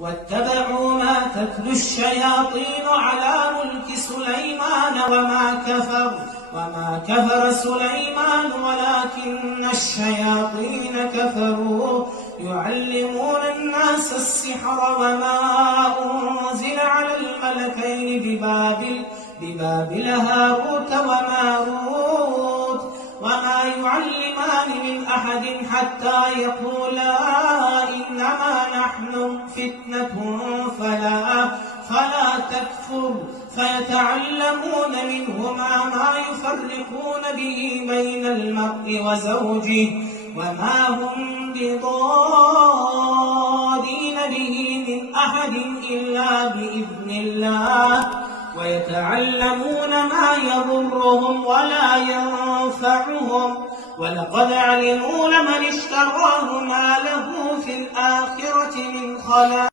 واتبعوا ما تتلو الشياطين على ملك سليمان وما كفر سليمان ولكن الشياطين كفروا يعلمون الناس السحر وما أنزل على الملكين ببابل هاروت وماروت وما يعلمان من أحد حتى يقولا إنما نحن فتنة فلا تكفر فيتعلمون منهما ما يفرقون به بين المرء وزوجه وما هم بضارين به من أحد إلا بإذن الله ويتعلمون ما يضرهم ولا ينفعهم ولقد علموا لمن اشتراه ما له في الآخرة من خلاق